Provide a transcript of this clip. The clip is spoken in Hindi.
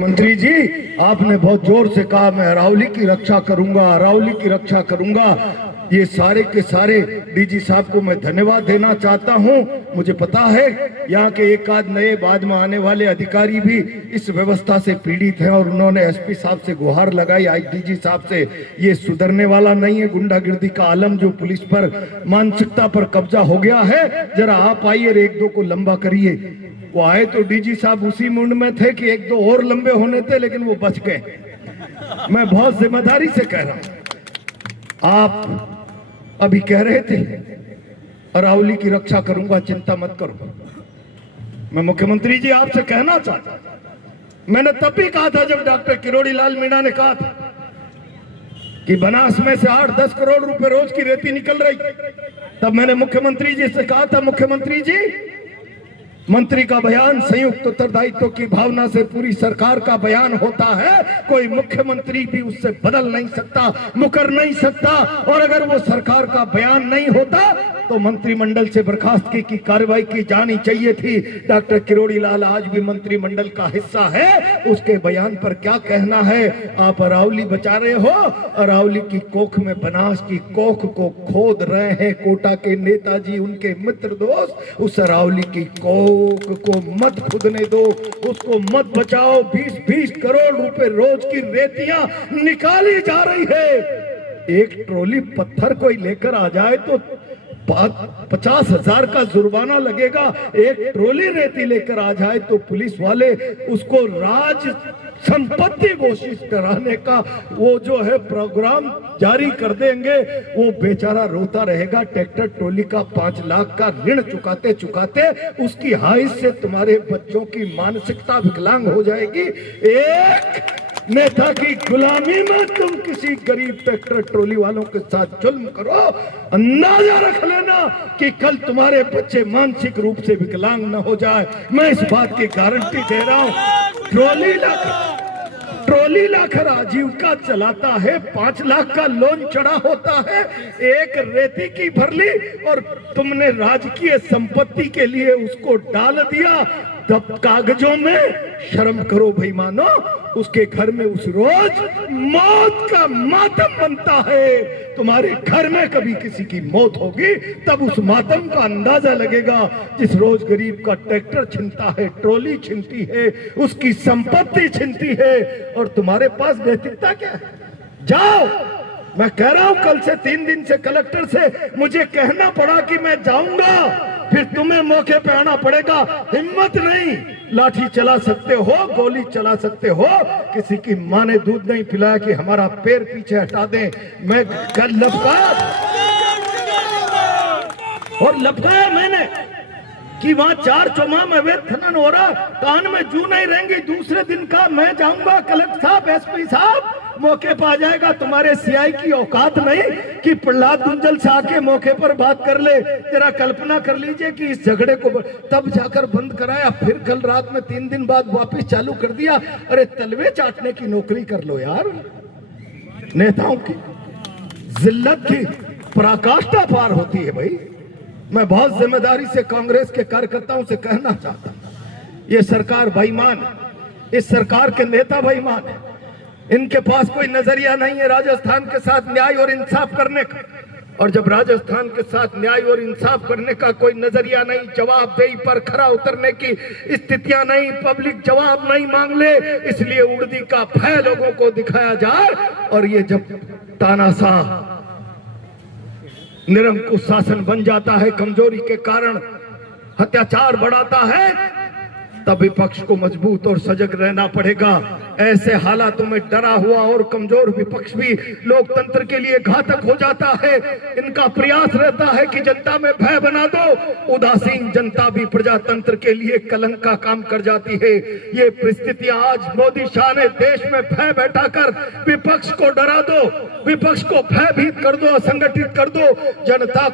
मंत्री जी, आपने बहुत जोर से कहा मैं अरावली की रक्षा करूंगा, अरावली की रक्षा करूंगा। ये सारे के सारे डीजी साहब को मैं धन्यवाद देना चाहता हूं। मुझे पता है यहाँ के एक आध नए बाद में आने वाले अधिकारी भी इस व्यवस्था से पीड़ित हैं और उन्होंने एसपी साहब से गुहार लगाई, आईडीजी साहब से। ये सुधरने वाला नहीं है। गुंडागिर्दी का आलम जो पुलिस पर मानसिकता पर कब्जा हो गया है, जरा आप आइए और एक दो को लंबा करिए। वो आए तो डीजी साहब उसी मुंड में थे कि एक दो और लंबे होने थे, लेकिन वो बच गए। मैं बहुत जिम्मेदारी से कह रहा हूं। आप अभी कह रहे थे अरावली की रक्षा करूंगा, चिंता मत करो। मैं मुख्यमंत्री जी आपसे कहना चाहता हूं, मैंने तब भी कहा था जब डॉक्टर किरोड़ी लाल मीणा ने कहा था कि बनास में से 8-10 करोड़ रुपए रोज की रेती निकल रही, तब मैंने मुख्यमंत्री जी से कहा था, मुख्यमंत्री जी मंत्री का बयान संयुक्त उत्तरदायित्व की भावना से पूरी सरकार का बयान होता है। कोई मुख्यमंत्री भी उससे बदल नहीं सकता, मुकर नहीं सकता। और अगर वो सरकार का बयान नहीं होता तो मंत्रिमंडल से बर्खास्तगी की कार्रवाई की जानी चाहिए थी। डॉक्टर किरोड़ी लाल आज भी मंत्रिमंडल का हिस्सा है, उसके बयान पर क्या कहना है? आप अरावली बचा रहे हो, अरावली की कोख में बनास की कोख को खोद रहे हैं कोटा के नेताजी, उनके मित्र दोस्त। उस अरावली की कोख को मत खुदने दो, उसको मत बचाओ। 20-20 करोड़ रुपए रोज की रेतियां निकाली जा रही है। एक ट्रॉली पत्थर कोई लेकर आ जाए तो 50,000 का जुर्माना लगेगा। एक ट्रॉली रेती लेकर आ जाए तो पुलिस वाले उसको राज संपत्ति घोषित कराने का वो जो है प्रोग्राम जारी कर देंगे। वो बेचारा रोता रहेगा। ट्रैक्टर ट्रॉली का 5 लाख का ऋण चुकाते चुकाते उसकी हाइस से तुम्हारे बच्चों की मानसिकता विकलांग हो जाएगी। एक नेता की गुलामी में तुम किसी गरीब ट्रैक्टर ट्रॉली वालों के साथ जुल्म करो, अंदाजा रख लेना कि कल तुम्हारे बच्चे मानसिक रूप से विकलांग न हो जाए। मैं इस बात की गारंटी दे रहा हूं। ट्रॉली लाकर आजीविका चलाता है, 5 लाख का लोन चढ़ा होता है, एक रेती की भर ली और तुमने राजकीय संपत्ति के लिए उसको डाल दिया तब कागजों में। शर्म करो भाई, मानो उसके घर में उस रोज मौत का मातम बनता है। तुम्हारे घर में कभी किसी की मौत होगी तब उस मातम का अंदाजा लगेगा। जिस रोज गरीब का ट्रैक्टर छिनता है, ट्रॉली छिनती है, उसकी संपत्ति छिनती है, और तुम्हारे पास नैतिकता क्या है? जाओ, मैं कह रहा हूं कल से 3 दिन से कलेक्टर से मुझे कहना पड़ा कि मैं जाऊंगा, फिर तुम्हें मौके पे आना पड़ेगा। हिम्मत नहीं, लाठी चला सकते हो, गोली चला सकते हो। किसी की मां ने दूध नहीं पिलाया कि हमारा पैर पीछे हटा दें। मैं कल लपकाया मैंने कि वहां 4 चौमाह में अवैध खनन हो रहा, कान में जू नहीं रहेंगी। दूसरे दिन का मैं जाऊंगा, कलेक्टर साहब, एसपी साहब मौके पर आ जाएगा। तुम्हारे सीआई की औकात नहीं कि प्रहलाद गुंजल से आके मौके पर बात कर ले। जरा कल्पना कर लीजिए कि इस झगड़े को तब जाकर बंद कराया, फिर कल रात में 3 दिन बाद वापस चालू कर दिया। अरे तलवे चाटने की नौकरी कर लो यार। नेताओं की जिल्लत की पराकाष्ठा पार होती है भाई। मैं बहुत जिम्मेदारी से कांग्रेस के कार्यकर्ताओं से कहना चाहता हूं, ये सरकार बेईमान है, इस सरकार के नेता बेईमान है। इनके पास कोई नजरिया नहीं है राजस्थान के साथ न्याय और इंसाफ करने का। और जब राजस्थान के साथ न्याय और इंसाफ करने का कोई नजरिया नहीं, जवाबदेही पर खरा उतरने की स्थितियां नहीं, पब्लिक जवाब नहीं मांग ले, इसलिए उर्दी का भय लोगों को दिखाया जाए। और ये जब तानाशाह निरंकुश शासन बन जाता है, कमजोरी के कारण अत्याचार बढ़ाता है, तब विपक्ष को मजबूत और सजग रहना पड़ेगा। ऐसे हालातों में डरा हुआ और कमजोर विपक्ष भी लोकतंत्र के लिए घातक हो जाता है। इनका प्रयास रहता है कि जनता में भय बना दो। उदासीन जनता भी प्रजातंत्र के लिए कलंक का काम कर जाती है। ये परिस्थितियां आज मोदी शाह ने देश में भय बैठाकर विपक्ष को डरा दो, विपक्ष को भयभीत कर दो, असंगठित कर दो। जनता